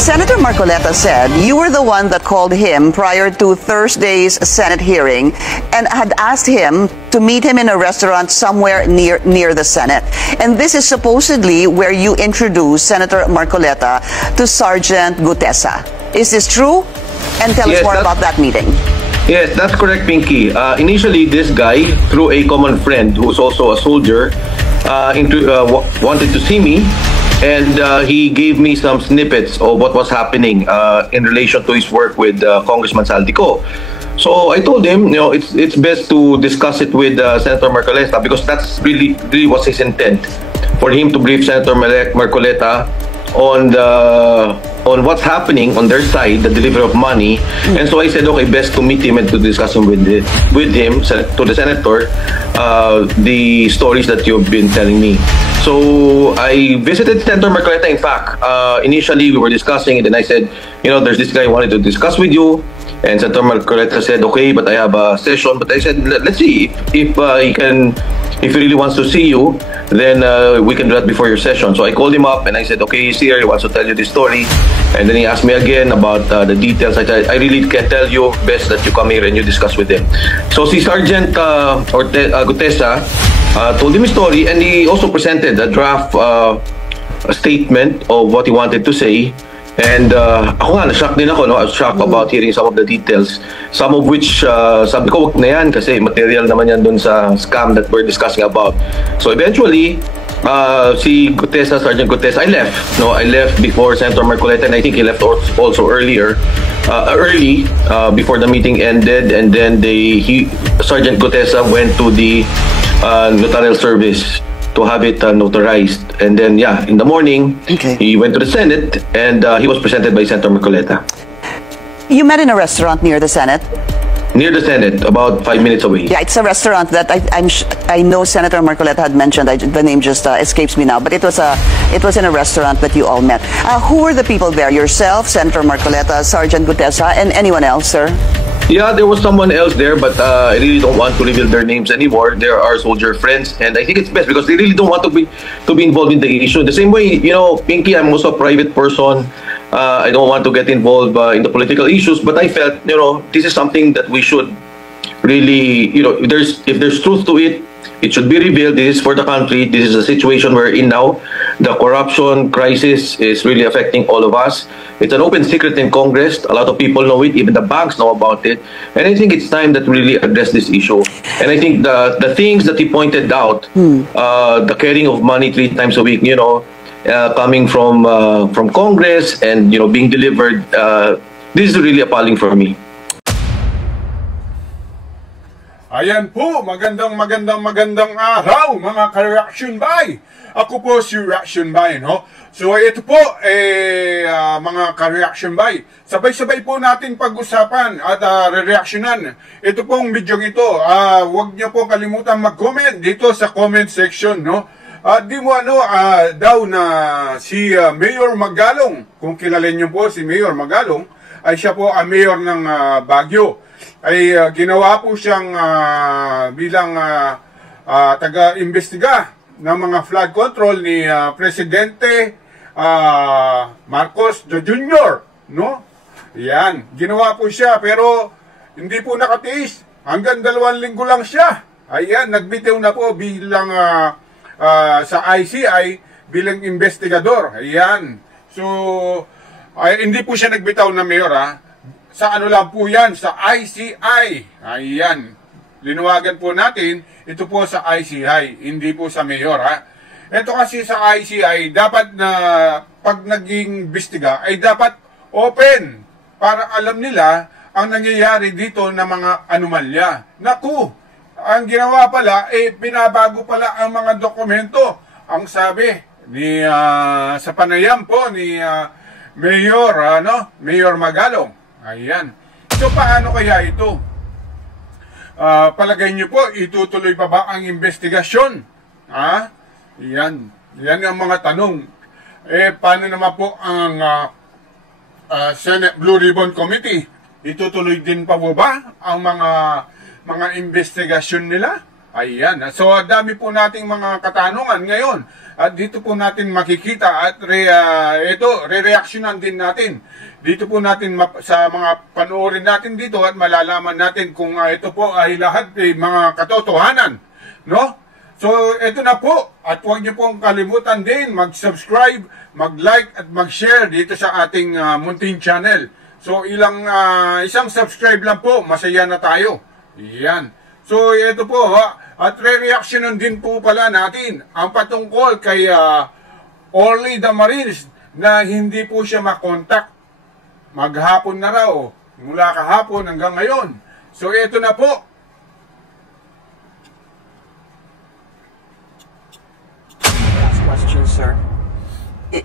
Senator Marcoleta said you were the one that called him prior to Thursday's Senate hearing and had asked him to meet him in a restaurant somewhere near the Senate. And this is supposedly where you introduced Senator Marcoleta to Sergeant Gutesa. Is this true? And tell us more about that meeting. Yes, that's correct, Pinky. Initially, this guy, through a common friend who's also a soldier, wanted to see me, and he gave me some snippets of what was happening in relation to his work with Congressman Saldico. So I told him, it's best to discuss it with Senator Marcoleta, because that's really was his intent, for him to brief Senator Marcoleta on what's happening on their side, the delivery of money. And so I said, okay, best to meet him and to discuss him with him, to the senator, the stories that you've been telling me. So I visited Senator Marcoleta. In fact, initially we were discussing it, and I said, there's this guy I wanted to discuss with you. And Senator Marcoleta said, okay, but I have a session. But I said, let's see if he really wants to see you, then we can do that before your session. So I called him up and I said, okay, he's here, he wants to tell you this story. And then he asked me again about the details. I said, I really can't tell you, best that you come here and you discuss with him. So si Sergeant Gutesa told him his story, and he also presented a draft statement of what he wanted to say. And ako nga, na-shock din ako, I was shocked about hearing some of the details. Some of which, sabi ko, wag na yan kasi material naman yan dun sa scam that we're discussing about. So eventually, si Gutesa, Sergeant Gutesa, I left before Senator Marcoleta, and I think he left also early before the meeting ended. And then Sergeant Gutesa went to the notarial service to have it notarized. And then, in the morning, he went to the Senate, and he was presented by Senator Marcoleta. You met in a restaurant near the Senate? Near the Senate, about 5 minutes away. Yeah, it's a restaurant that I know Senator Marcoleta had mentioned. The name just escapes me now, but it was in a restaurant that you all met. Who were the people there? Yourself, Senator Marcoleta, Sergeant Gutesa, and anyone else, sir? Yeah, there was someone else there, but I really don't want to reveal their names anymore. They are our soldier friends, and I think it's best because they really don't want to be involved in the issue. The same way, Pinky, I'm also a private person. I don't want to get involved in the political issues, but I felt, this is something that we should really, if there's truth to it, it should be revealed. This is for the country. This is a situation we're in now. The corruption crisis is really affecting all of us. It's an open secret in Congress. A lot of people know it. Even the banks know about it. And I think it's time that we really address this issue. And I think the things that he pointed out, the carrying of money 3 times a week, coming from Congress and being delivered, this is really appalling for me. Ayan po, magandang araw mga ka-Reaction Bay. Ako po si Reaction Bay, no? So ito po, mga ka-Reaction Bay, sabay-sabay po natin pag-usapan at re-reactionan. Ito pong video ito, huwag niyo po kalimutan mag-comment dito sa comment section, no? Daw na si Mayor Magalong, kung kilala niyo po si Mayor Magalong, ay siya po ang mayor ng Baguio. Ay ginawa po siyang bilang taga-imbestiga ng mga flood control ni Presidente Marcos Jr., no? Yan, ginawa po siya, pero hindi po nakatiis. Hanggang 2 linggo lang siya. Ayan, nagbitiw na po bilang sa ICI bilang investigador. Ayan. So, hindi po siya nagbitaw na mayor, Sa ano lang po yan, sa ICI. Ayan. Linawagan po natin, ito po sa ICI, hindi po sa mayor, Ito kasi sa ICI, dapat na pag naging investiga, ay dapat open para alam nila ang nangyayari dito na mga anomalya. Naku, ang ginawa pala, pinabago pala ang mga dokumento. Ang sabi ni sa panayam po ni Mayor Magalong. Ayan. So, paano kaya ito? Palagay niyo po, itutuloy pa ba ang investigasyon? Yan. Yan ang mga tanong. Paano naman po ang Senate Blue Ribbon Committee? Itutuloy din pa po ba ang mga investigasyon nila? Ayan. So, dami po nating mga katanungan ngayon. At dito po natin makikita at re-reactionan din natin. Dito po natin sa mga panoorin natin dito at malalaman natin kung ito po ay lahat mga katotohanan. No? So, ito na po. At huwag niyo pong kalimutan din mag-subscribe, mag-like at mag-share dito sa ating munting channel. So, isang subscribe lang po, masaya na tayo. Yan. So, ito po, at re-reactionan din po pala natin ang patungkol kay Orly Damarines na hindi po siya makontak. Maghapon na raw, mula kahapon hanggang ngayon. So, ito na po. Last question, sir.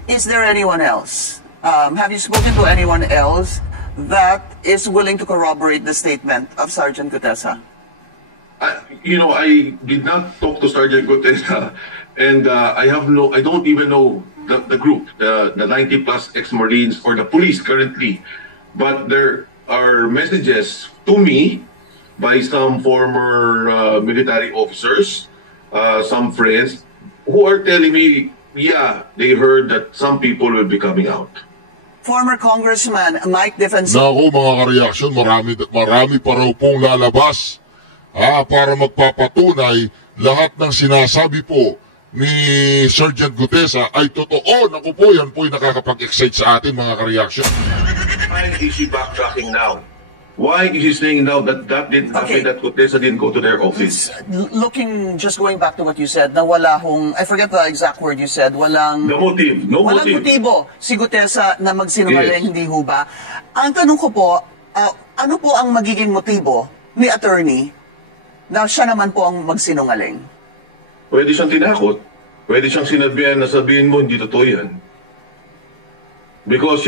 Is there anyone else? Have you spoken to anyone else that is willing to corroborate the statement of Sergeant Gutesa? I did not talk to Sergeant Gutesa, and I don't even know the group, the 90 plus ex-Marines or the police currently, but there are messages to me by some former military officers, some friends, who are telling me, yeah, they heard that some people will be coming out. Former Congressman Mike Defensor. Naku mga ka-reaction, marami pa raw pong lalabas. Para magpapatunay lahat ng sinasabi po ni Sergeant Gutesa ay totoo. Naku po, yan po ay nakakapag-excite sa atin mga ka-reaction. Why is he backtracking now? Why is he saying now that didn't happen, that Gutesa didn't go to their office? Just going back to what you said, na wala I forget the exact word you said, walang motibo si Gutesa na magsinungaling, hindi ho ba? Ang tanong ko po, ano po ang magiging motibo ni attorney na siya naman po ang magsinungaling? Pwede siyang tinakot. Pwede siyang sinabihan na sabihin mo, hindi totoo yan. Because,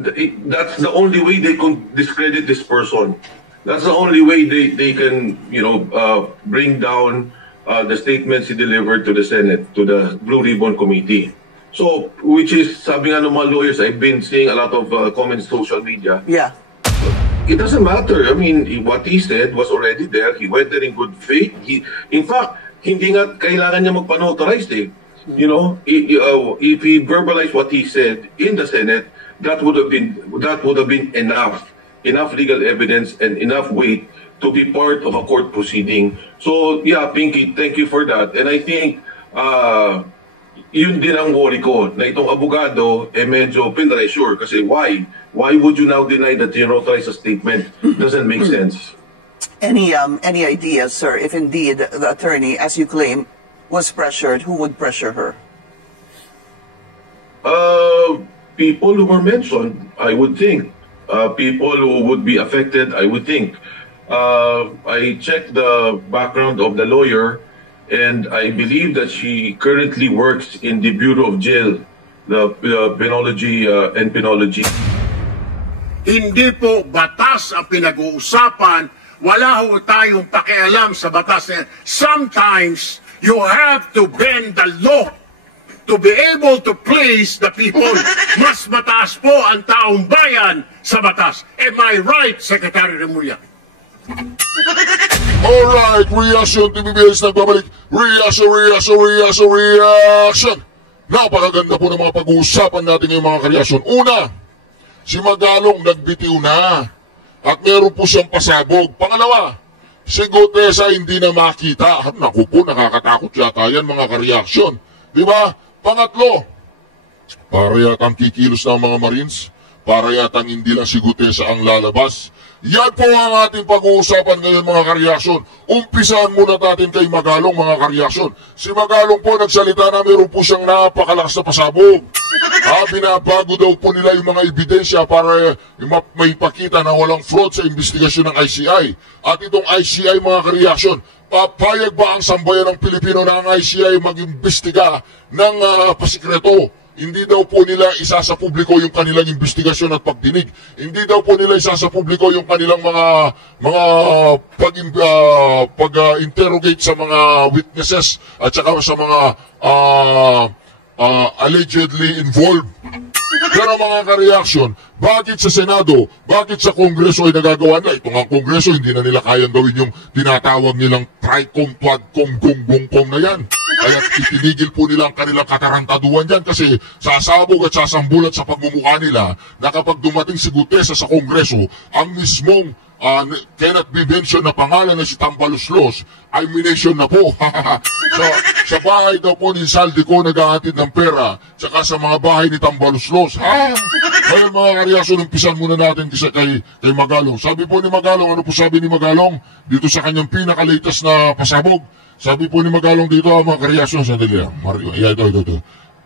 that's the only way they can discredit this person. That's the only way they can, bring down the statements he delivered to the Senate, to the Blue Ribbon Committee. So, which is, sabi nga ng mga lawyers, I've been seeing a lot of comments on social media. Yeah. It doesn't matter. I mean, what he said was already there. He went there in good faith. In fact, hindi nga kailangan niya magpa-notarize eh. If he verbalized what he said in the Senate, that would have been enough legal evidence and enough weight to be part of a court proceeding. So, yeah, Pinky, thank you for that. And I think, yun din ang worry ko, na itong abogado, medyo pinressure. Kasi why? Why would you now deny that you notarized a statement? Doesn't make sense. Any ideas, sir, if indeed the attorney, as you claim, was pressured, who would pressure her? People who were mentioned, I would think. People who would be affected, I would think. I checked the background of the lawyer, and I believe that she currently works in the Bureau of Jail, the penology and penology. Hindi po batas ang pinag-uusapan. Wala ho tayong pakialam sa batas. Sometimes you have to bend the law to be able to please the people. Mas mataas po ang taong bayan sa batas. Am I right, Secretary Remulla? Alright, reaction TVBS nagbabalik. Reaction. Napakaganda po ng mga pag-uusapan natin ngayong mga ka-reaction. Una, si Magalong nagbitiw na at meron po siyang pasabog. Pangalawa, si Gutesa hindi na makita. Naku po, nakakatakot yata yan mga ka-reaction. Diba? Pangatlo, para yatang kikilos ng mga Marines, para yatang hindi lang si Gutesa ang lalabas. Yan po ang ating pag-uusapan ngayon mga ka-reaction. Umpisahan muna natin kay Magalong mga ka-reaction. Si Magalong po nagsalita na meron po siyang napakalakas na pasabog. Binabago daw po nila yung mga ebidensya para may pakita na walang fraud sa investigasyon ng ICI. At itong ICI mga ka-reaction, papayag ba ang sambayan ng Pilipino na ang ICI mag-imbestiga ng pasikreto? Hindi daw po nila isa sa publiko yung kanilang investigasyon at pagdinig. Hindi daw po nila isa sa publiko yung kanilang mga pag-interrogate sa mga witnesses at saka sa mga allegedly involved. Pero mga ka-reaction, bakit sa Senado, bakit sa Kongreso ay nagagawa nila? Ito nga Kongreso, hindi na nila kayang gawin yung tinatawag nilang tricom, quadcom, gonggongcom na yan. Kaya itinigil po nila ang kanilang katarantaduan dyan kasi sasabog at sasambulat sa pagmumukha nila na kapag dumating si Gutesa sa Kongreso, ang mismong cannot be mentioned na pangalan na si Tambaluslos ay mination na po. Sa bahay daw po ni Saldico naghahatid ng pera tsaka sa mga bahay ni Tambaluslos. Ngayon mga kareaksyon, umpisan muna natin kay Magalong. Sabi po ni Magalong, ano po sabi ni Magalong dito sa kanyang pinaka-latest na pasabog? Sabi po ni Magalong dito, mga kareaksyon, sa dali. Ito.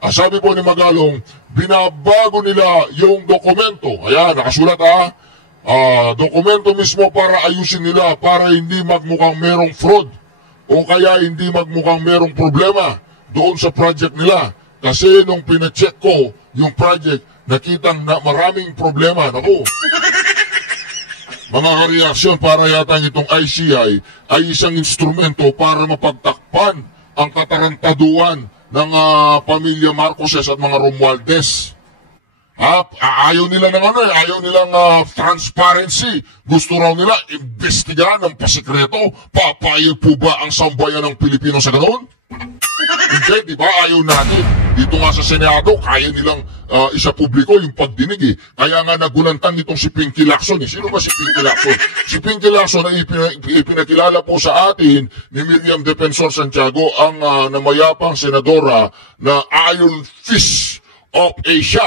Sabi po ni Magalong, binabago nila yung dokumento. Ayan, nakasulat dokumento mismo para ayusin nila, para hindi magmukhang merong fraud o kaya hindi magmukhang merong problema doon sa project nila. Kasi nung pinacheck ko yung project, nakitang na maraming problema. Naku, mga kareaksyon, para yata itong ICI ay isang instrumento para mapagtakpan ang katarantaduan ng pamilya Marcoses at mga Romualdez. Ayaw nila ng ayaw nilang transparency. Gusto raw nila imbestigahan ng pasikreto. Papayag po ba ang sambayan ng Pilipino sa ganoon? Hindi, di ba? Ayaw natin. Dito nga sa Senado, kaya nilang isa-publiko yung pagdinig. Kaya nga nagulantang itong si Pinky Lacson. Sino ba si Pinky Lacson? Si Pinky Lacson ay ipinakilala po sa atin ni Miriam Defensor Santiago, ang namayapang senadora na Iron Fist of Asia.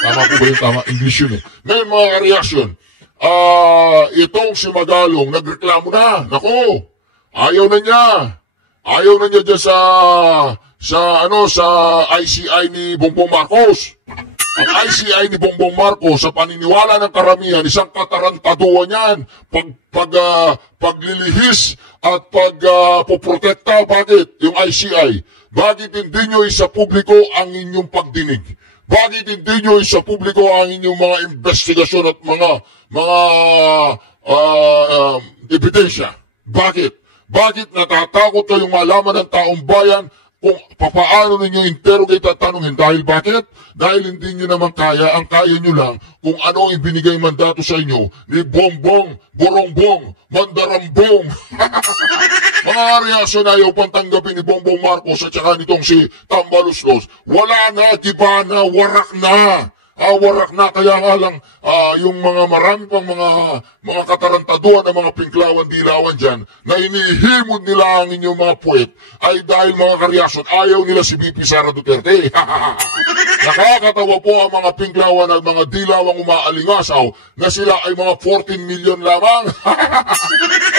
Tama po ba yung tama? English yun eh. Ngayon mga ka-reaction, itong si Magalong nagreklamo na. Nako, ayaw na niya. Ayaw na niya dyan sa ICI ni Bongbong Marcos. Ang ICI ni Bongbong Marcos, sa paniniwala ng karamihan, isang katarantaduan yan. Paglilihis at pagpoprotekta. Bakit? Yung ICI. Bakit hindi nyo isa publiko ang inyong pagdinig? Bakit hindi nyo isa publiko ang inyong mga investigasyon at mga ebidensya? Bakit? Bakit natatakot kayong malaman ng taong bayan kung papaano ninyo interrogate at tanungin? Dahil bakit? Dahil hindi nyo naman kaya, ang kaya nyo lang kung ano ang ibinigay mandato sa inyo ni Bongbong, Borongbong, Mandarambong. Mga reaksyon na ayaw pang tanggapin ni Bongbong Marcos at saka nitong si Tambaluslos. Wala na, diba na, warak na. Warak na, kaya nga lang yung mga marami pang mga katarantaduan ng mga pinklawan dilawan dyan na inihimod nila ang inyong mga puwet ay dahil mga kareaksyon, ayaw nila si BP Sara Duterte. Nakakatawa po ang mga pinklawan at mga dilawang umaalingasaw na sila ay mga 14 million lamang.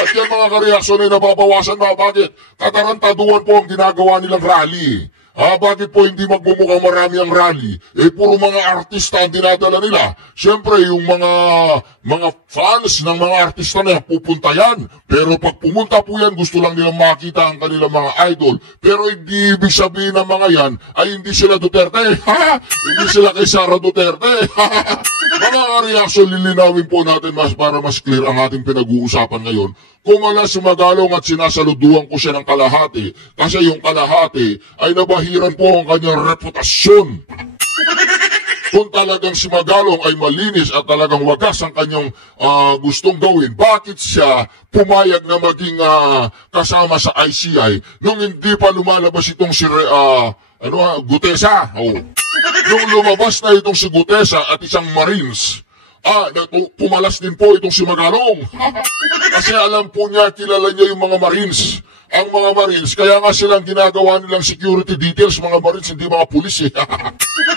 At yan mga kareaksyon ay nababawasan na. Bakit? Katarantaduan po ang ginagawa nilang rally. Bakit po hindi magmumukhang marami ang rally? Puro mga artista ang dinadala nila. Siyempre, yung mga fans ng mga artista na pupunta yan. Pero pag pumunta po yan, gusto lang nilang makita ang kanilang mga idol. Pero hindi ibig sabihin ng mga yan ay hindi sila Duterte. Hindi sila kay Sara Duterte. Mga reaksyon, lilinawin po natin para mas clear ang ating pinag-uusapan ngayon. Kumala si Magalong at sinasaluduan ko siya ng kalahati kasi yung kalahati ay nabahiran po ang kanyang reputasyon. Kung talagang si Magalong ay malinis at talagang wagas ang kanyang gustong gawin, bakit siya pumayag na maging kasama sa ICI nung hindi pa lumalabas itong si Gutesa? Nung lumabas na itong si Gutesa at isang Marines, pumalas din po itong si Magalong. Kasi alam po niya, kilala niya yung mga Marines. Ang mga Marines, kaya nga silang ginagawa nilang security details, mga Marines, hindi mga pulis eh.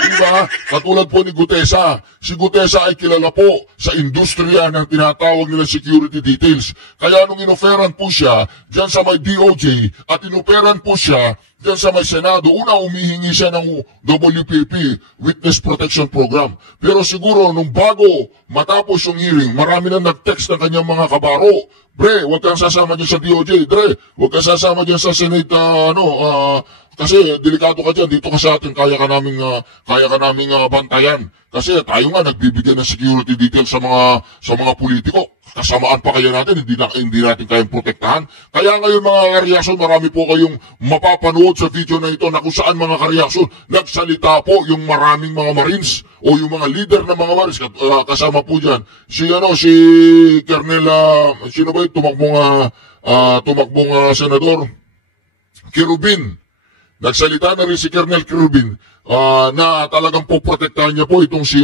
Diba? Katulad po ni Gutesa. Si Gutesa ay kilala po sa industriya ng tinatawag nilang security details. Kaya nung inoferan po siya dyan sa may DOJ at inoferan po siya dyan sa may Senado, una umihingi siya ng WPP, Witness Protection Program. Pero siguro nung bago matapos yung hearing, marami na nag-text ng kanyang mga kabaro. Bre, huwag kang sasama dyan sa DOJ. Dre, huwag kang sasama dyan sa Senate Kasi delikado ka dyan, dito ka sa atin, kaya ka naming bantayan. Kasi tayo nga nagbibigay ng security details sa mga politiko. Kasamaan pa kaya natin, hindi natin kayang protektahan. Kaya ngayon mga kareaksyon, marami po kayong mapapanood sa video na ito na kung saan mga kareaksyon, nagsalita po yung maraming mga Marines o yung mga leader ng mga Marines. Kasama po dyan si Colonel, sino ba yung tumakbong senador? Kirubin. Nagsalita na rin si Colonel Kirubin na talagang poprotektahan niya po itong si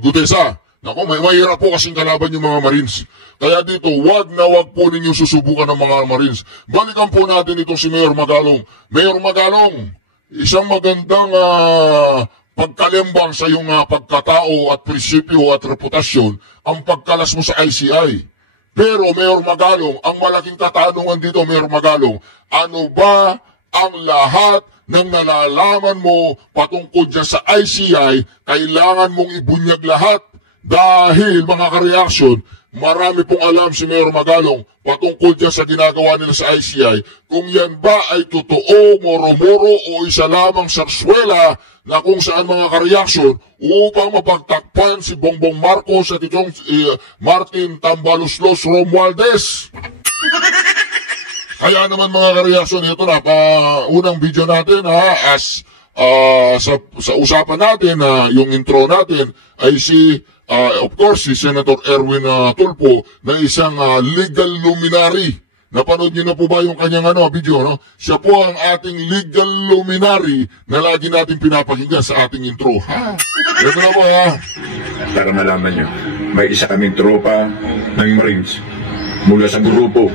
Gutesa. Nako, mahirap po kasing kalaban yung mga Marines. Kaya dito, wag po ninyo susubukan ng mga Marines. Balikan po natin itong si Mayor Magalong. Mayor Magalong, isang magandang pagkalembang sa iyong pagkatao at prinsipyo at reputasyon ang pagkalas mo sa ICI. Pero Mayor Magalong, ang malaking katanungan dito, Mayor Magalong, ano ba ang lahat ng nalalaman mo patungkol dyan sa ICI, kailangan mong ibunyag lahat? Dahil mga kareaksyon, marami pong alam si Mayor Magalong patungkol dyan sa ginagawa nila sa ICI. Kung yan ba ay totoo, moro-moro o isa lamang sarswela na kung saan mga kareaksyon upang mapagtakpan si Bongbong Marcos at itong Martin Tambaloslos Romualdez. Kaya naman mga kareaksyon, ito na, unang video natin sa usapan natin yung intro natin ay of course, si Senator Erwin Tulfo na isang legal luminary. Napanood niyo na po ba yung kanyang video, no? Siya po ang ating legal luminary na lagi natin pinapakinggan sa ating intro. Ito na po, Para malaman nyo, may isa kaming tropa ng Marines mula sa grupo,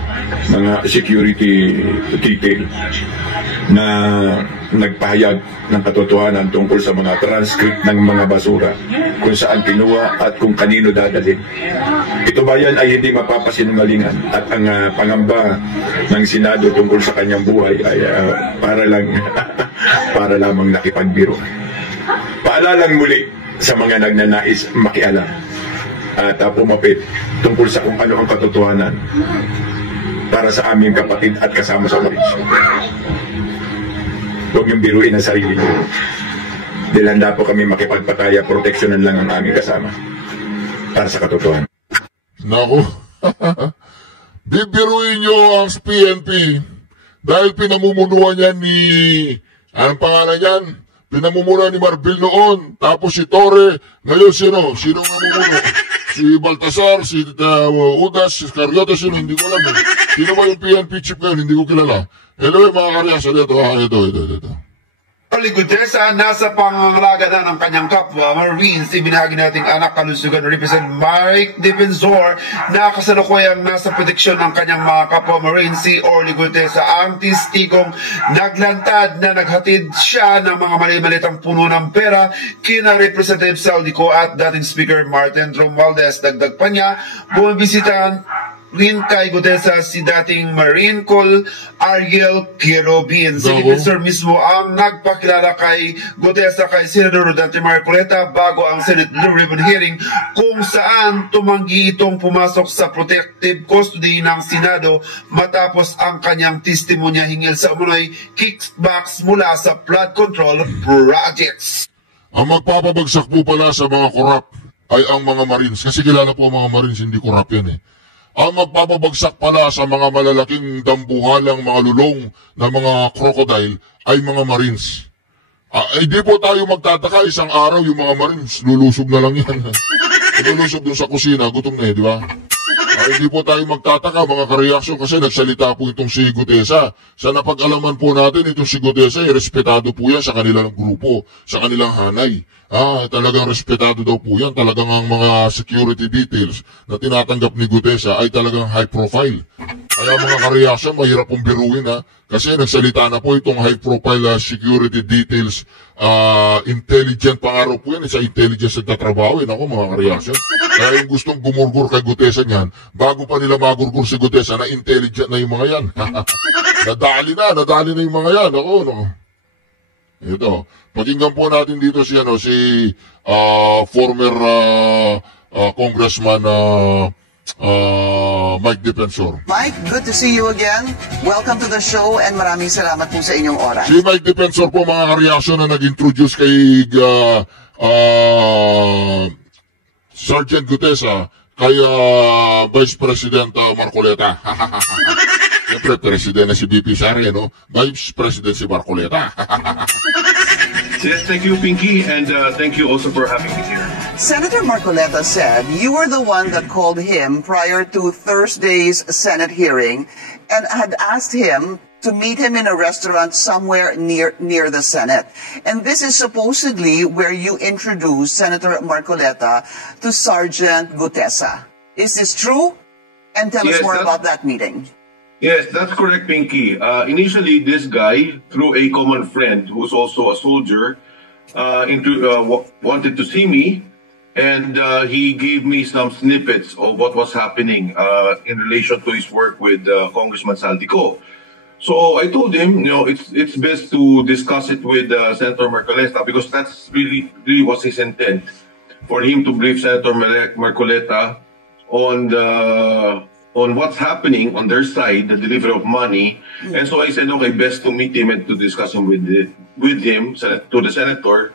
mga security detail na nagpahayag ng katotohanan tungkol sa mga transcript ng mga basura, kung saan kinuha at kung kanino dadalhin. Ito ba yan ay hindi mapapasinungalingan at ang pangamba ng Senado tungkol sa kanyang buhay ay para lamang nakipagbiro. Paalalang muli sa mga nagnanais makialam at pumapit tungkol sa kung ano ang katotohanan para sa aming kapatid at kasama sa Marines. Huwag niyong biruin ang sarili niyo. Dahil handa po kami makipagpataya, proteksyonan lang ang aming kasama para sa katotohanan. Naku, bibiruin niyo ang PNP dahil pinamumunuan niya anong pangalan niyan? Pinamumunuan ni Marbil noon, tapos si Torre, ngayon sino? Sino ang mamumuno? Si Baltasar, si Udas, si Carlota, sino? Hindi ko alam. Sino ba yung PNP chief ngayon? Hindi ko kilala. Hello, mga karyasa dito. Ito. Orly Gutesa, nasa pangangalaga na ng kanyang kapwa Marines, ibinahagi nating anak kalusugan Representative Mike Defensor na kasalukuyang nasa proteksyon ng kanyang mga kapwa Marines. Si Orly Gutesa ang testigong naglantad na naghatid siya ng mga mali-malitang puno ng pera kina Representative Saldico at dating Speaker Martin Romualdez. Dagdag pa niya, bumibisitahan rin kay Gutesa si dating Marine Col Ariel Kirubin. Si Defensor mismo ang nagpakilala kay Gutesa kay Senador Rodante Marcoleta bago ang Senate Blue Ribbon hearing kung saan tumanggi itong pumasok sa protective custody ng Senado matapos ang kanyang testimonya hinggil sa umunoy kickbacks mula sa flood control projects. Ang magpapabagsak po pala sa mga korap ay ang mga Marines. Kasi kilala po ang mga Marines, hindi korap yan Ang magpapabagsak pala sa mga malalaking dambuhalang mga lulong na mga crocodile ay mga Marines. Hindi po tayo magtataka, isang araw yung mga Marines, lulusob na lang yan. Lulusob dun sa kusina, gutom na di ba? Hindi po tayo magtataka mga kareaksyon kasi nagsalita po itong si Gutesa. Sa napag-alaman po natin itong si Gutesa, respetado po yan sa kanilang grupo, sa kanilang hanay. Talagang respetado daw po yan. Talagang ang mga security details na tinatanggap ni Gutesa ay talagang high profile. Kaya mga kareaksyon, mahirap pong biruin kasi nagsalita na po itong high profile security details, intelligent pangaraw po yan, sa intelligence nagtatrabaho ako mga kareaksyon. Kaya yung gustong gumurgur kay Gutesa niyan, bago pa nila magurgur si Gutesa na intelligent na yung mga yan. nadali na yung mga yan. Ito, pakinggan po natin dito si former Congressman Mike Defensor. Mike, good to see you again. Welcome to the show and maraming salamat po sa inyong oras. Si Mike Defensor po mga kareaksyon na nag-introduce kay Sergeant Gutesa kay Vice President Marcoleta. Siyempre, President na si BP Sari, no? Vice President si Marcoleta. Yes, thank you, Pinky, and thank you also for having me here. Senator Marcoleta said you were the one that called him prior to Thursday's Senate hearing and had asked him to meet him in a restaurant somewhere near the Senate. And this is supposedly where you introduced Senator Marcoleta to Sergeant Gutesa. Is this true? And tell us more about that meeting. Yes, that's correct, Pinky. Initially, this guy, through a common friend who's also a soldier, wanted to see me, and he gave me some snippets of what was happening in relation to his work with Congressman Saldico. So I told him, it's best to discuss it with Senator Marcoleta, because that's really was his intent, for him to brief Senator Marcoleta on what's happening on their side, the delivery of money. And so I said, okay, best to meet him and to discuss him with him, to the senator,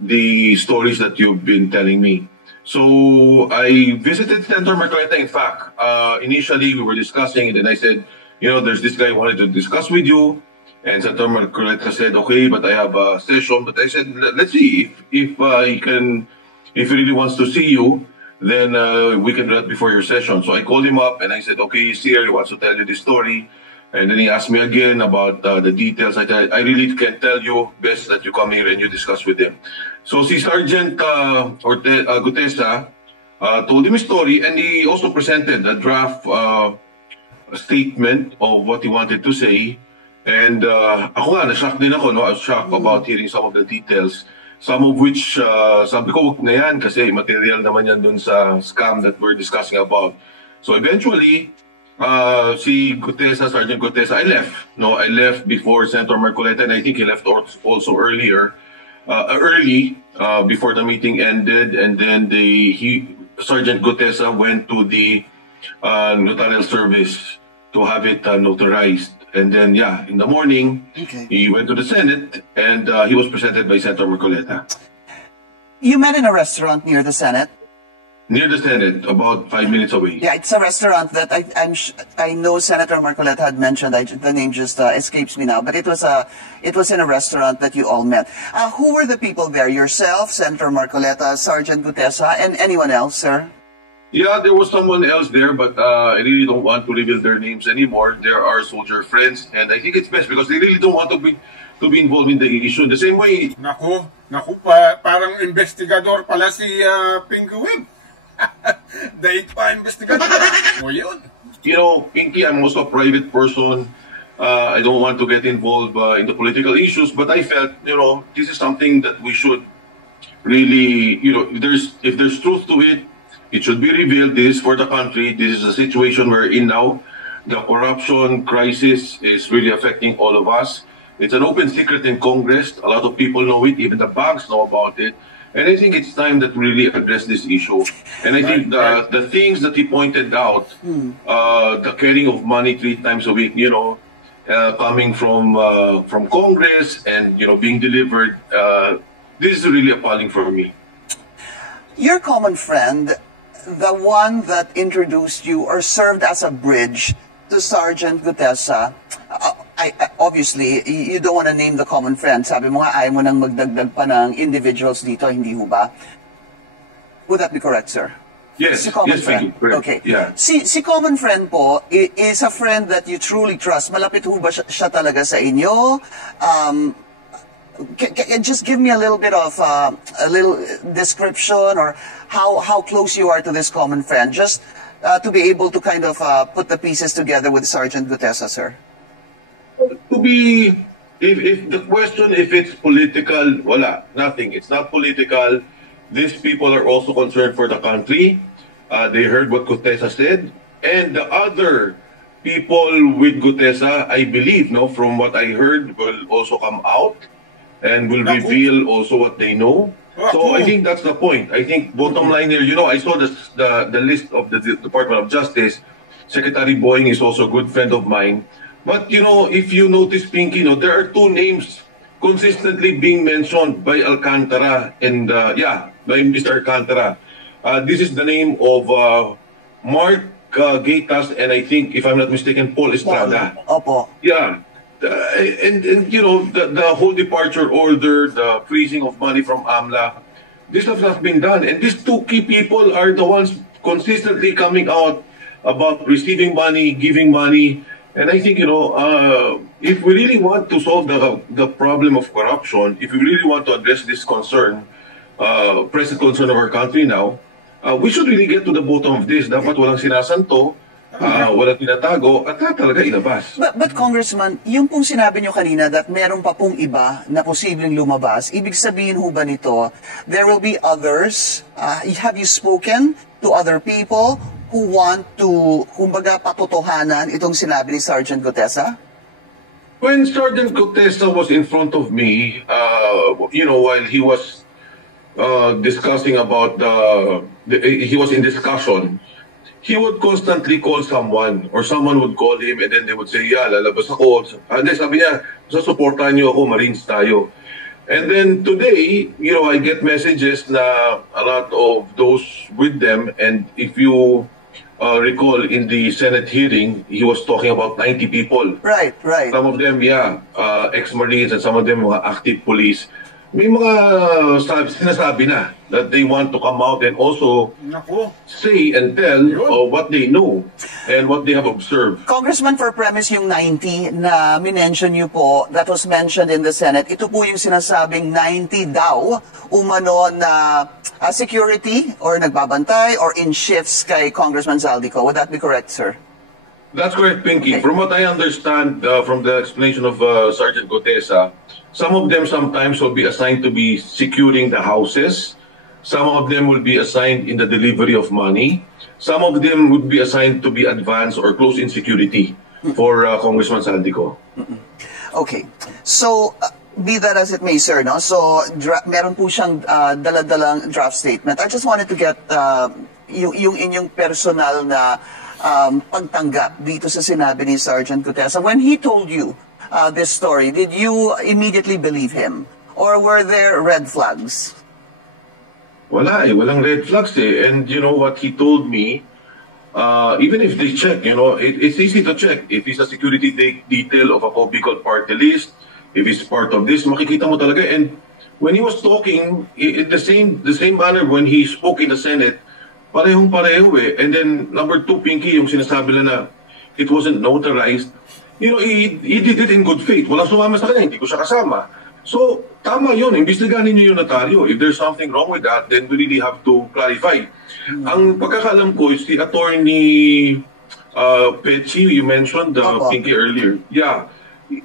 the stories that you've been telling me. So I visited Senator Marcoleta. In fact, initially we were discussing, and then I said, there's this guy who wanted to discuss with you. And Senator Marcoleta said, okay, but I have a session. But I said, let's see if he really wants to see you, then we can do that before your session. So I called him up and I said, okay, he's here, he wants to tell you this story. And then he asked me again about the details. I really can tell you, best that you come here and you discuss with him. So si Sergeant Gutesa told him his story, and he also presented a draft statement of what he wanted to say. And ako nga, na-shock din ako. I was shocked about hearing some of the details. Some of which, sabi ko, wag na yan kasi material naman yan dun sa scam that we're discussing about. So eventually, si Gutesa, Sergeant Gutesa, I left. I left before Senator Marcoleta, and I think he left also early before the meeting ended. And then Sergeant Gutesa went to the notarial service to have it notarized. And then, in the morning, he went to the Senate, and he was presented by Senator Marcoleta. You met in a restaurant near the Senate? Near the Senate, about 5 minutes away. Yeah, it's a restaurant that I know Senator Marcoleta had mentioned. The name just escapes me now. But it was in a restaurant that you all met. Who were the people there? Yourself, Senator Marcoleta, Sergeant Gutesa, and anyone else, sir? Yeah, there was someone else there, but I really don't want to reveal their names anymore. There are soldier friends, and I think it's best because they really don't want to be involved in the issue. The same way. Naku, parang investigador pala si Pinky Web. Dahil pa investigador. O yun. Pinky, I'm also a private person. I don't want to get involved in the political issues, but I felt, this is something that we should really, if there's truth to it, it should be revealed. This is for the country. This is a situation we're in now. The corruption crisis is really affecting all of us. It's an open secret in Congress. A lot of people know it. Even the banks know about it. And I think it's time that we really address this issue. And I think the things that he pointed out, the carrying of money 3 times a week, coming from Congress and, being delivered, this is really appalling for me. Your common friend, the one that introduced you or served as a bridge to Sergeant Gutesa, obviously, you don't want to name the common friend. Sabi mo nga, ayaw mo nang magdagdag pa ng individuals dito, hindi ho ba? Would that be correct, sir? Yes, si common yes, friend. Okay. Yeah. Si common friend po is a friend that you truly trust. Malapit ho ba siya talaga sa inyo? Just give me a little bit of a little description or how close you are to this common friend, just to be able to kind of put the pieces together with Sergeant Gutesa, sir. If the question, if it's political, wala, nothing. It's not political. These people are also concerned for the country. They heard what Gutesa said, and the other people with Gutesa, I believe, from what I heard, will also come out. and will reveal also what they know. So I think that's the point. I think bottom line here, I saw the list of the Department of Justice. Secretary Boying is also a good friend of mine. But, if you notice, Pinky, there are two names consistently being mentioned by Alcantara and, by Mr. Alcantara. This is the name of Mark Gaitas and I think, if I'm not mistaken, Paul Estrada. Opo. Yeah. And the whole departure order, the freezing of money from AMLA, this has not been done. And these two key people are the ones consistently coming out about receiving money, giving money. And I think, if we really want to solve the problem of corruption, if we really want to address this concern, present concern of our country now, we should really get to the bottom of this. Dapat walang sinasanto, walang tinatago, at talaga ilabas. But Congressman, yung pong sinabi nyo kanina that meron pa pong iba na posibleng lumabas, ibig sabihin ho ba nito, there will be others? Have you spoken to other people who want to, kumbaga, patotohanan itong sinabi ni Sergeant Gutesa? When Sergeant Gutesa was in front of me, while he was discussing about he was in discussion, he would constantly call someone or someone would call him and then they would say, lalabas ako. And then sabi niya, sasuportahan niyo ako, Marines tayo. And then today, I get messages na a lot of those with them, and if you recall in the Senate hearing, he was talking about 90 people. Right. Some of them, ex-Marines, and some of them mga active police. May mga sinasabi na that they want to come out and also say and tell what they know and what they have observed. Congressman, for premise yung 90 na minention niyo po, that was mentioned in the Senate, ito po yung sinasabing 90 daw umano na security or nagbabantay or in shifts kay Congressman Zaldico. Would that be correct, sir? That's correct, Pinky. Okay. From what I understand from the explanation of Sergeant Gutesa, some of them sometimes will be assigned to be securing the houses. Some of them will be assigned in the delivery of money. Some of them would be assigned to be advanced or close-in security for Congressman Zaldico. Okay. So, be that as it may, sir, no? So, meron po siyang dala-dalang draft statement. I just wanted to get yung inyong personal na pagtanggap dito sa sinabi ni Sergeant Gutesa. When he told you this story, did you immediately believe him? Or were there red flags? Walang red flags eh. And you know what he told me, even if they check, it's easy to check. If he's a security detail of a Cobicol party list, if he's part of this, makikita mo talaga. And when he was talking, in the same manner when he spoke in the Senate, parehong-pareho eh. And then, number two, Pinky, yung sinasabi na it wasn't notarized. He did it in good faith. Walang sumama sa kanya, hindi ko siya kasama. So, tama yun. Imbestigahan ninyo yung notaryo. If there's something wrong with that, then we really have to clarify. Ang pagkakalam ko is the attorney Pechi, you mentioned Pinky earlier. Yeah.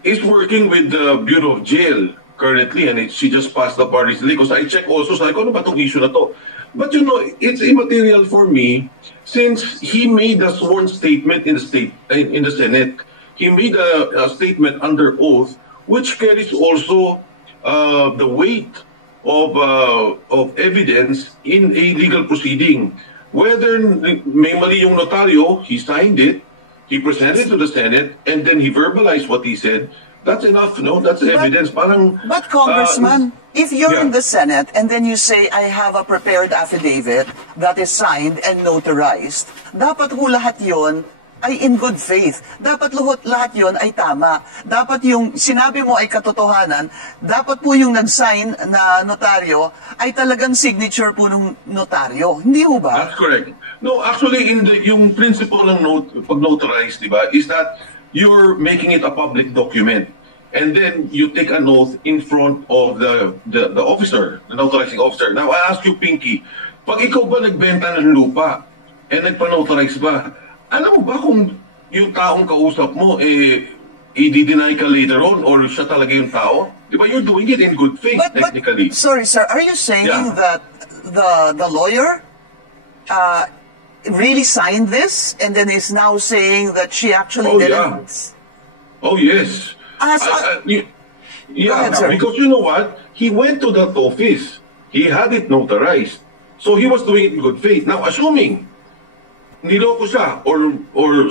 Is working with the Bureau of Jail currently, and she just passed the parties league. Because I check also, sabi ko, ano ba itong issue na to? But it's immaterial for me since he made a sworn statement in the Senate. He made a statement under oath, which carries also the weight of evidence in a legal proceeding. Whether may mali yung notaryo, he signed it, he presented it to the Senate, and then he verbalized what he said. That's enough, no? That's evidence. But Congressman, if you're in the Senate and then you say, I have a prepared affidavit that is signed and notarized, dapat ho lahat yun ay in good faith. Dapat lahat yun ay tama. Dapat yung sinabi mo ay katotohanan, dapat po yung nag-sign na notaryo ay talagang signature po ng notaryo. Hindi ho ba? That's correct. No, actually, yung principle ng pag-notarize, di ba, is that you're making it a public document. And then you take an oath in front of the officer, the notarizing officer. Now, I ask you, Pinky, pag ikaw ba nagbenta ng lupa and nagpa-notarize ba, alam mo ba kung yung taong kausap mo, i-deny ka later on or siya talaga yung tao? Di ba, you're doing it in good faith, technically. Sorry, sir, are you saying that the lawyer really signed this and then is now saying that she actually didn't? Oh, yes. Yeah, ahead, sir. because you know what? He went to that office. He had it notarized. So he was doing it in good faith. Now, assuming niloko siya or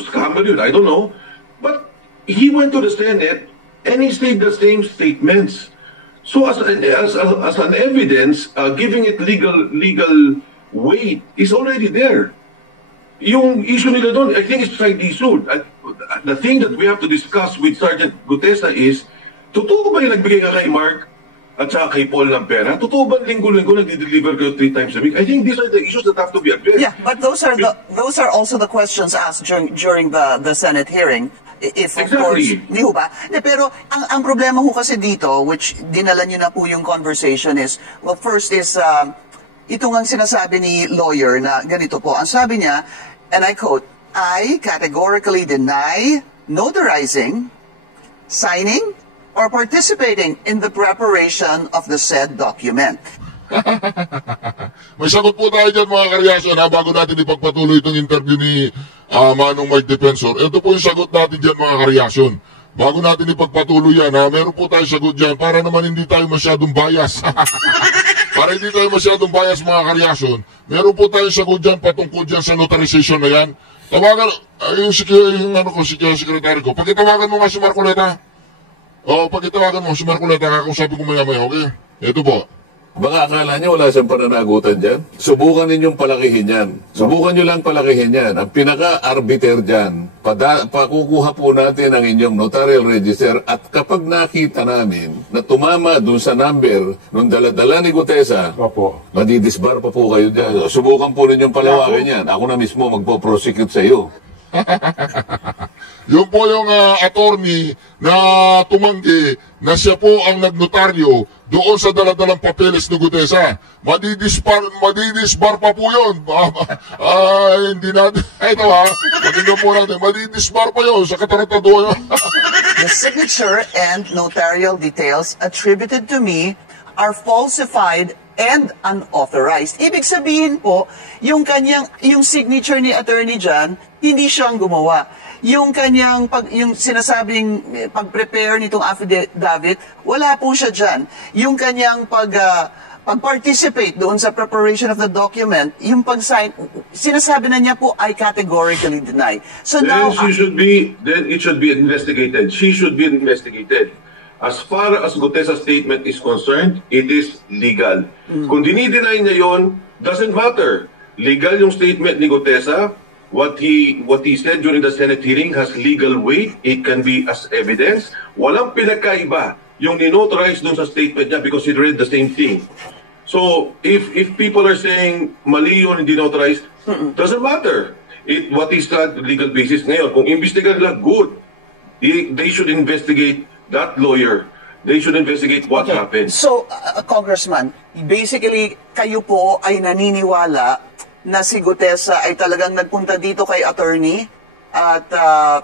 scammer yun, I don't know. But he went to the Senate and he said the same statements. So as an evidence, giving it legal weight is already there. Yung issue nila doon, I think it's side issue. The thing that we have to discuss with Sergeant Gutesa is, totoo ba yung nagbigay ka kay Mark at saka kay Paul ng pera? Totoo ba linggo-linggo nagdi-deliver kayo 3 times a week? I think these are the issues that have to be addressed. Yeah, but those are also the questions asked during the Senate hearing. If of course, di ho ba? Pero ang problema ho kasi dito, which dinala nyo na po yung conversation is, well, first is, ito ngang sinasabi ni lawyer na ganito po. Ang sabi niya, and I quote, I categorically deny notarizing, signing, or participating in the preparation of the said document. May sagot po tayo dyan mga karyasyon bago natin ipagpatuloy itong interview ni Manong Mike Defensor. Ito po yung sagot natin dyan mga karyasyon. Bago natin ipagpatuloy yan, meron po tayo sagot dyan para naman hindi tayo masyadong bias. Para hindi tayo masyadong bias mga karyasyon, meron po tayo sagot dyan patungkol dyan sa notarization na yan. Tawagan, yung secretary ko, pagkitawagan mo nga si Marcoleta. Pagkitawagan mo si Marcoleta, kung sabi ko maya-maya, okay? Ito po. Baka akala nyo wala siyang pananagutan dyan. Subukan ninyong palakihin yan. Subukan nyo lang palakihin yan. Ang pinaka-arbiter dyan, pakukuha po natin ang inyong notarial register at kapag nakita namin na tumama dun sa number nung daladala ni Gutesa, madidisbar pa po kayo dyan. Subukan po ninyong palawakin yan. Ako na mismo magpo-prosecute sa iyo. Yung po yung attorney na tumanggi na siya po ang nagnotaryo doon sa daladalang papeles ni Gutesa. Madidisbar pa po yun. Hindi natin, ito pakinggan po natin, madidisbar pa yun sa katarataduan. The signature and notarial details attributed to me are falsified and unauthorized. Ibig sabihin po, yung signature ni attorney dyan, hindi siyang gumawa. Yung kanyang yung sinasabing pag-prepare nitong affidavit, wala po siya dyan. Yung kanyang pag-participate doon sa preparation of the document, yung pag-sign, sinasabi na niya po, I categorically deny. So then now, it should be investigated. She should be investigated. As far as Gutesa's statement is concerned, it is legal. Kung dinideny niya yon, doesn't matter. Legal yung statement ni Gutesa. What he said during the Senate hearing has legal weight. It can be as evidence. Walang pinagkaiba yung ninotarize dun sa statement niya because he read the same thing. So, if people are saying mali yun, hindi notarized, doesn't matter. What is that legal basis ngayon? Kung imbestigan nila, good. They should investigate that lawyer. They should investigate what happened. So, Congressman, basically, kayo po ay naniniwala na si Gutesa ay talagang nagpunta dito kay attorney at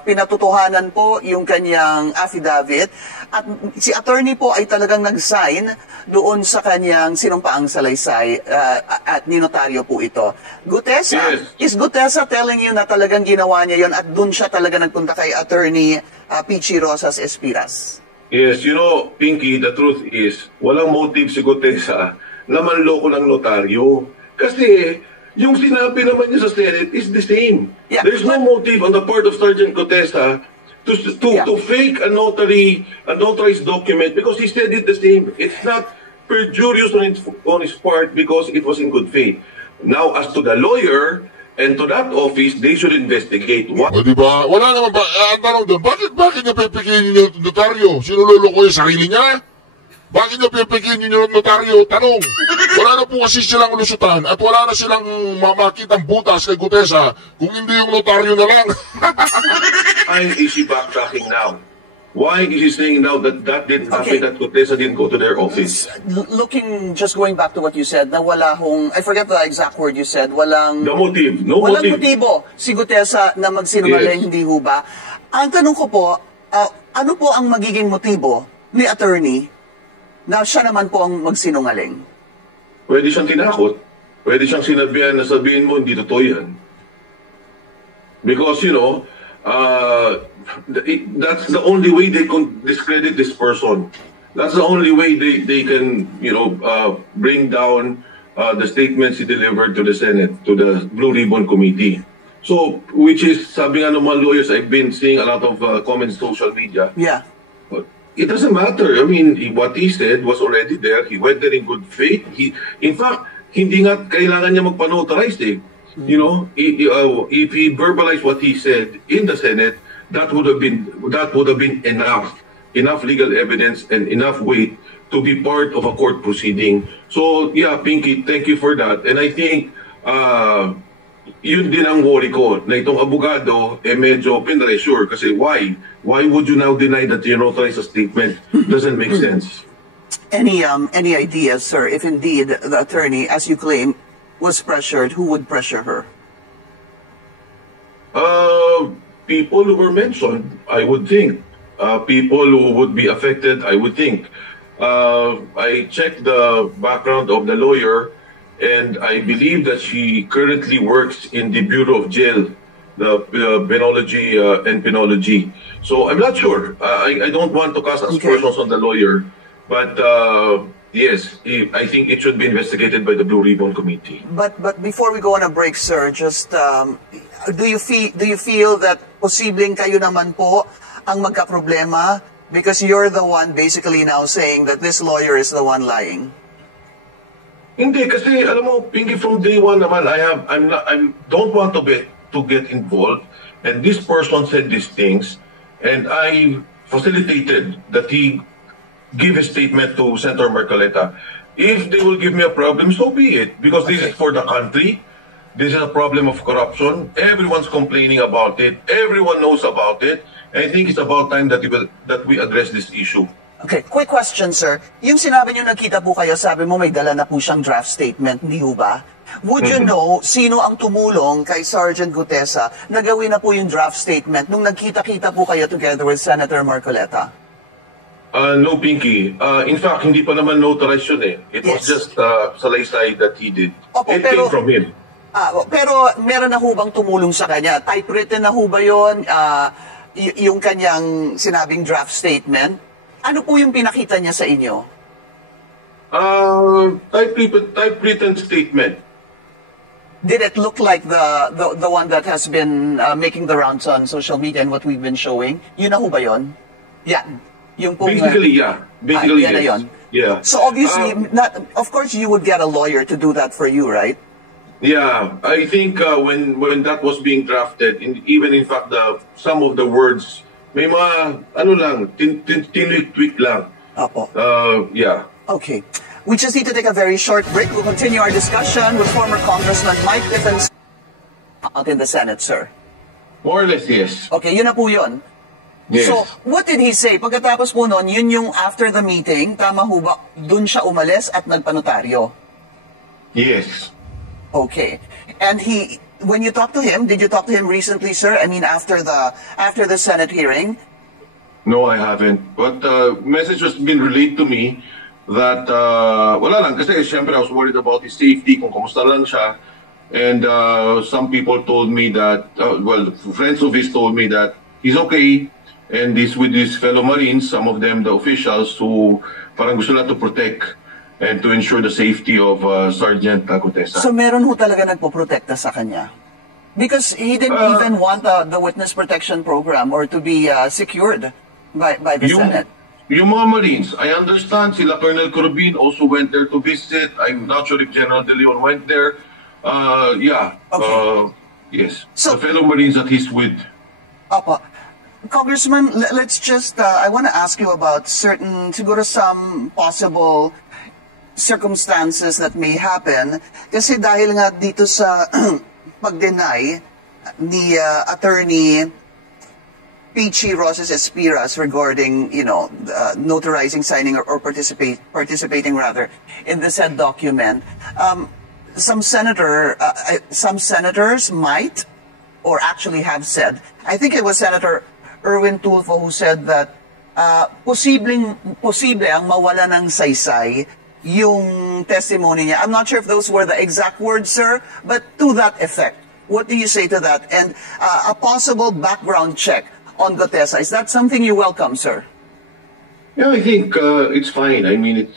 pinatutuhanan po yung kanyang affidavit at si attorney po ay talagang nag-sign doon sa kanyang sinumpaang salaysay at ninotaryo po ito. Gutesa, yes. Is Gutesa telling you na talagang ginawa niya yon at doon siya talaga nagpunta kay attorney Pichi Rosas Espiras? Yes, you know, Pinky, the truth is, walang motive si Gutesa na manloko ng notaryo. Kasi yung sinabi naman niya sa Senate is the same. Yeah, there's no motive on the part of Sergeant Gutesa to fake a notarized document because he said it the same. It's not perjurious on his part because it was in good faith. Now, as to the lawyer and to that office, they should investigate. What? O diba? Wala naman ba? Ang tanong doon, bakit niya pipikin yung notaryo? Sinuloloko yung sarili niya? Bakit niya pipikin yung notaryo? Tanong. Wala na po kasi silang lusutan at wala na silang mamakitang butas kay Gutesa kung hindi yung notaryo na lang. Why is he backtracking now? Why is he saying now that didn't happen, that Gutesa didn't go to their office? Just going back to what you said, na wala hong, I forget the exact word you said, walang... No motive. Walang motibo si Gutesa na magsinungaling, hindi ho ba? Ang tanong ko po, ano po ang magiging motibo ni attorney na siya naman po ang magsinungaling? Pwede siyang tinakot. Pwede siyang sinabihan na sabihin mo, hindi totoo yan. Because, you know, that's the only way they can discredit this person. That's the only way they can, bring down the statements he delivered to the Senate, to the Blue Ribbon Committee. So, which is, sabi nga ng mga lawyers, I've been seeing a lot of comments on social media. Yeah. But it doesn't matter. I mean, what he said was already there. He went there in good faith. In fact, hindi nga kailangan niya magpa-notarize eh. If he verbalized what he said in the Senate, that would have been enough legal evidence and enough weight to be part of a court proceeding. So, yeah, Pinky, thank you for that. And I think, yun din ang worry ko, na itong abogado, medyo pinressure. Kasi why? Why would you now deny that you notarize a statement? Doesn't make sense. Any ideas, sir, if indeed the attorney, as you claim, was pressured, who would pressure her? People who were mentioned, I would think. People who would be affected, I would think. I checked the background of the lawyer, and I believe that she currently works in the Bureau of Jail, the penology and penology. So I'm not sure. I don't want to cast aspersions on the lawyer, but yes, I think it should be investigated by the Blue Ribbon Committee. But before we go on a break, sir, just do you feel that posibleng kayo naman po ang magkaproblema because you're the one basically now saying that this lawyer is the one lying? Hindi, kasi alam mo, Pinky, from day one naman, I don't want to get involved, and this person said these things, and I facilitated that he give a statement to Senator Marcoleta. If they will give me a problem, so be it, because this is for the country. This is a problem of corruption. Everyone's complaining about it. Everyone knows about it. And I think it's about time that we address this issue. Okay, quick question, sir. Yung sinabi niyo nagkita po kayo, sabi mo may dala na po siyang draft statement, hindi ho ba? Would you know sino ang tumulong kay Sergeant Gutesa na gawin na po yung draft statement nung nagkita-kita po kayo together with Senator Marcoleta? No, Pinky. In fact, hindi pa naman notarized yun eh. It was just salaysay that he did. It came from him. Pero meron na ho bang tumulong sa kanya? Typewritten na ho ba yun? Yung kanyang sinabing draft statement? Ano po yung pinakita niya sa inyo? Typewritten statement. Did it look like the one that has been making the rounds on social media and what we've been showing? Yun na ho ba yun? Yan. Yung pong, basically, yeah. Basically, yan na yun. Yeah. So obviously, of course you would get a lawyer to do that for you, right? Yeah, I think when that was being drafted, even in fact some of the words, may mga tinwik-twik lang. Apo. Yeah. Okay. We just need to take a very short break. We'll continue our discussion with former Congressman Mike Defensor out in the Senate, sir. More or less, yes. Okay, yun na po yun. Yes. So, what did he say? Pagkatapos po nun, yun yung after the meeting, tama ho ba, dun siya umalis at nagpanotaryo? Yes. Okay. And when you talked to him, did you talk to him recently, sir? I mean, after the Senate hearing? No, I haven't. But message has been relayed to me that, wala lang, kasi syempre I was worried about his safety, kung kumusta lang siya. And some people told me that, friends of his told me that he's okay, and he's with his fellow Marines, some of them, the officials, who parang gusto na to protect and to ensure the safety of Sergeant Gutesa. So meron ho talaga nagpoprotekta sa kanya? Because he didn't even want the witness protection program or to be secured by the Senate. Yung mga Marines, I understand sila Colonel Corbin also went there to visit. I'm not sure if General De Leon went there. Yeah. Okay. Yes. So, the fellow Marines that he's with. Apa. Congressman, let's just, I want to ask you about siguro some possible circumstances that may happen. Kasi dahil nga dito sa pag-deny ni Attorney Pichi Rosas Espiras regarding, notarizing, signing, or participating rather in the said document, some senators might, or actually have said, I think it was Senator Erwin Tulfo who said that posible ang mawala ng saysay yung testimony niya. I'm not sure if those were the exact words, sir, but to that effect. What do you say to that? And a possible background check on Gutesa, is that something you welcome, sir? Yeah, I think it's fine. I mean,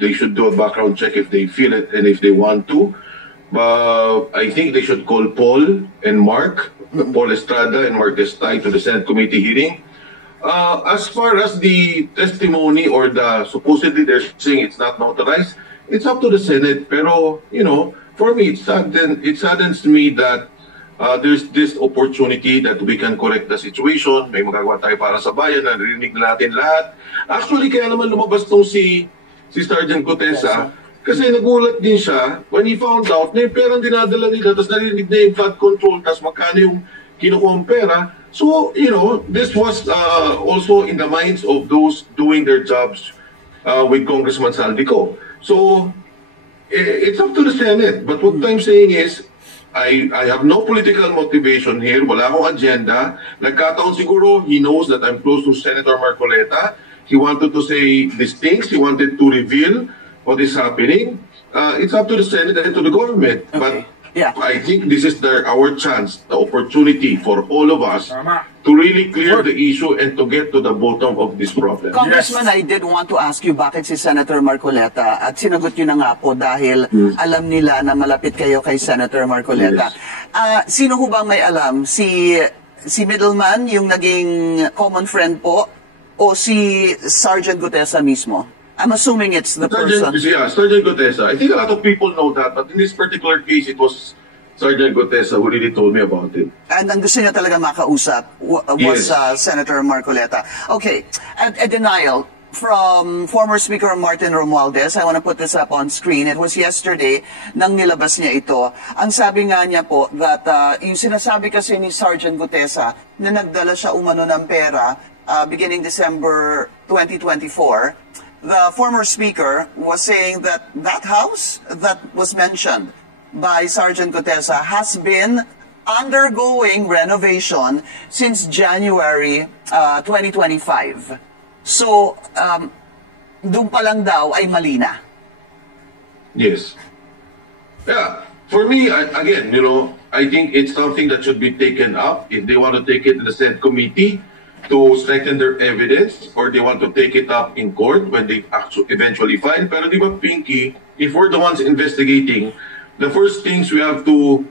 they should do a background check if they feel it and if they want to. I think they should call Paul and Mark, Paul Estrada and Mark Destay to the Senate committee hearing. As far as the testimony or supposedly they're saying it's not notarized, it's up to the Senate. Pero, for me, it saddens me that there's this opportunity that we can correct the situation. May magagawa tayo para sa bayan, narinig na natin lahat. Actually, kaya naman lumabas tong si Sergeant Gutesa, kasi nagulat din siya when he found out na yung perang dinadala nila, tapos narinig na yung flood control, tapos magkano yung kinukuha pera. So, this was also in the minds of those doing their jobs with Congressman Saldico. So, it's up to the Senate. But what I'm saying is, I have no political motivation here. Wala akong agenda. Nagkataon siguro, he knows that I'm close to Senator Marcoleta. He wanted to say these things. He wanted to reveal what is happening. It's up to the Senate and to the government. Okay. But yeah, I think this is our chance, the opportunity for all of us to really clear the issue and to get to the bottom of this problem. Congressman, I did want to ask you bakit si Senator Marcoleta, at sinagot nyo na nga po dahil alam nila na malapit kayo kay Senator Marcoleta. Yes. Sino ho bang may alam? Si Middleman, yung naging common friend po, o si Sergeant Gutesa mismo? I'm assuming it's the person. Yeah, Sergeant Gutesa. I think a lot of people know that, but in this particular case, it was Sergeant Gutesa who really told me about it. And ang gusto niya talaga makausap was Senator Marcoleta. Okay, a denial from former Speaker Martin Romualdez. I want to put this up on screen. It was yesterday nang nilabas niya ito. Ang sabi nga niya po that yung sinasabi kasi ni Sergeant Gutesa na nagdala siya umano ng pera beginning December 2024. The former speaker was saying that that house that was mentioned by Sergeant Gutesa has been undergoing renovation since January 2025. So, doon pa lang daw ay mali na. Yes. Yeah. For me, again, I think it's something that should be taken up. If they want to take it to the Senate committee to strengthen their evidence, or they want to take it up in court when they eventually file. Pero di ba, Pinky, if we're the ones investigating, the first things we have to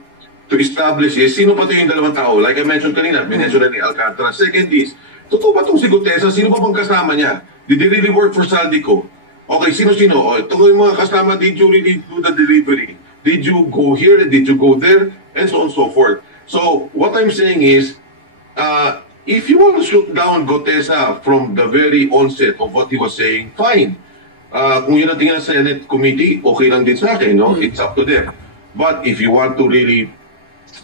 establish is, sino pa ito yung dalawang tao? Like I mentioned kanina, mention na ni Alcantara. Second is, totoo ba itong si Gutesa? Sino pa bang kasama niya? Did they really work for Saldico? Okay, sino-sino? O, ito yung mga kasama, did you really do the delivery? Did you go here? Did you go there? And so on and so forth. So, what I'm saying is, if you want to shoot down Gutesa from the very onset of what he was saying, fine. Kung yun ang tingin ng Senate committee, okay lang din sa akin, no? It's up to them. But if you want to really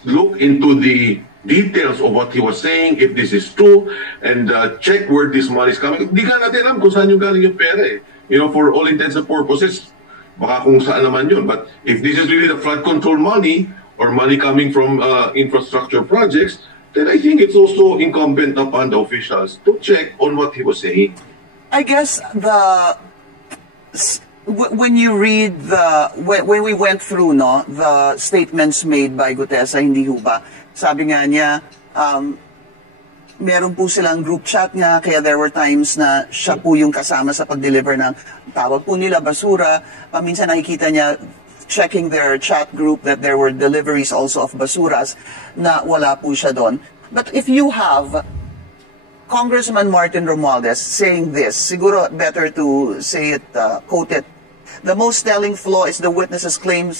look into the details of what he was saying, if this is true, and check where this money is coming, hindi ka natin alam kung saan yung galing yung pera eh. For all intents and purposes, baka kung saan naman yun. But if this is really the flood control money, or money coming from infrastructure projects, then I think it's also incumbent upon the officials to check on what he was saying. I guess when you read when we went through the statements made by Gutesa, hindi ho ba? Sabi nga niya, meron po silang group chat nga, kaya there were times na siya po yung kasama sa pag-deliver ng tawag po nila basura. Minsan nakikita niya checking their chat group that there were deliveries also of basuras na wala po siya doon. But if you have Congressman Martin Romualdez saying this, siguro better to say it, quote it, the most telling flaw is the witnesses claim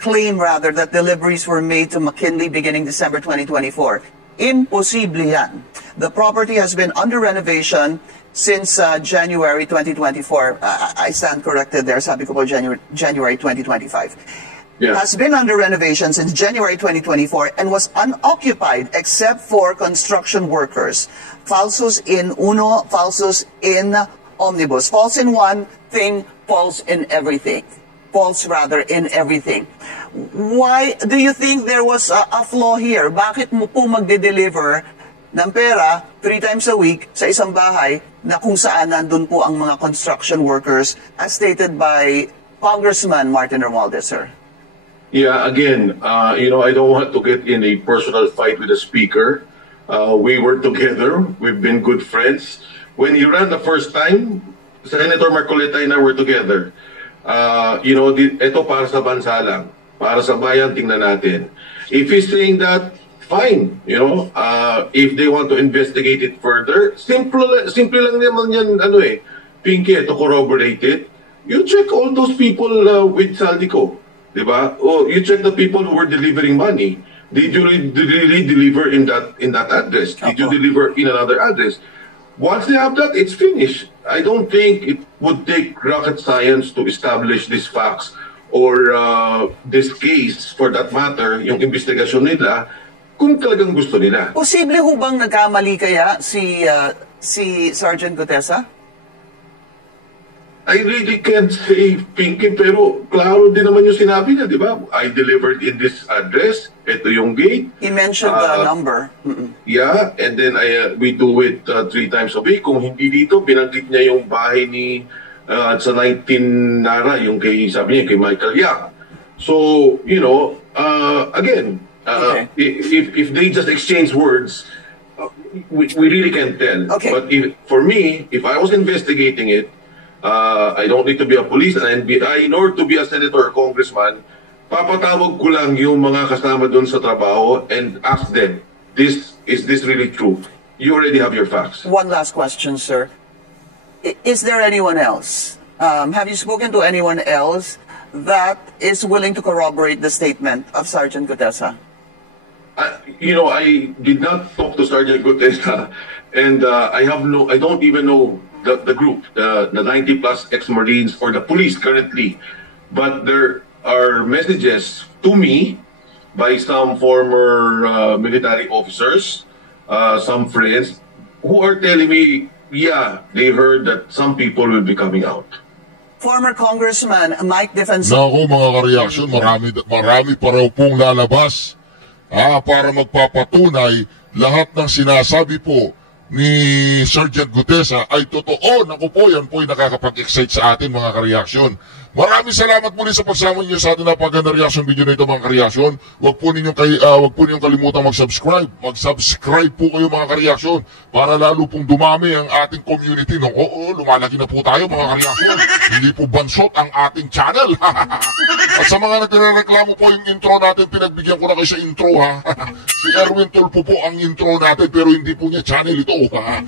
that deliveries were made to McKinley beginning December 2024. Imposible yan. The property has been under renovation since January 2024. I stand corrected there. Sabi ko po January 2025. Yeah. Has been under renovation since January 2024 and was unoccupied except for construction workers. Falsus in uno, falsus in omnibus. False in one thing, false in everything. False rather in everything. Why do you think there was a flaw here? Bakit mo po magde-deliver ng pera 3 times a week sa isang bahay na kung saan nandun po ang mga construction workers as stated by Congressman Martin Romualdez, sir? Yeah, again, I don't want to get in a personal fight with the speaker. We were together. We've been good friends. when he ran the first time, Senator Marcoleta and I were together. Ito para sa bansa lang. Para sa bayan, tingnan natin. If he's saying that, fine. If they want to investigate it further, simple lang naman yan, Pinky, to corroborate it. You check all those people with Saldico. Diba? You check the people who were delivering money. Did you really deliver in that address? Did you deliver in another address? Once they have that, it's finished. I don't think it would take rocket science to establish these facts or this case, for that matter, yung investigasyon nila, kung talagang gusto nila. Posible ho bang nagkamali kaya si Sergeant Gutesa? I really can't say, Pinky, pero klaro din naman yung sinabi niya, di ba? I delivered in this address, ito yung gate. He mentioned the number. Yeah, and then we do it 3 times a week. Kung hindi dito, binanggit niya yung bahay ni sa 19 Nara, yung sabi niya, kay Michael Yang. So, again, if they just exchange words, we really can't tell. Okay. But for me, if I was investigating it, I don't need to be a police and NBI nor to be a senator or congressman. Papatawag ko lang yung mga kasama doon sa trabaho and ask them, is this really true? You already have your facts. One last question, sir. Is there anyone else? Have you spoken to anyone else that is willing to corroborate the statement of Sergeant Gutesa? I did not talk to Sergeant Gutesa, and I don't even know the group, the 90 plus ex-Marines or the police currently, but there are messages to me by some former military officers, some friends, who are telling me, yeah, they heard that some people will be coming out. Former Congressman Mike Defensor. Naku mga ka-reaction, marami pa raw pong lalabas para magpapatunay lahat ng sinasabi po ni Sergeant Gutesa ay totoo. Naku po, yan po ay nakakapag-excite sa atin mga ka-reaction. Maraming salamat muli sa pagsama niyo sa atin napaganda reaction video na ito mga ka-reaction. Huwag po ninyong kalimutan mag-subscribe. Mag-subscribe po kayo mga ka-reaction para lalo pong dumami ang ating community. Oo, lumalaki na po tayo mga ka-reaction. Hindi po bansot ang ating channel. At sa mga nagrereklamo po yung intro natin, pinagbigyan ko na kayo sa intro ha. Si Erwin Tulfo po ang intro natin pero hindi po niya channel ito ha.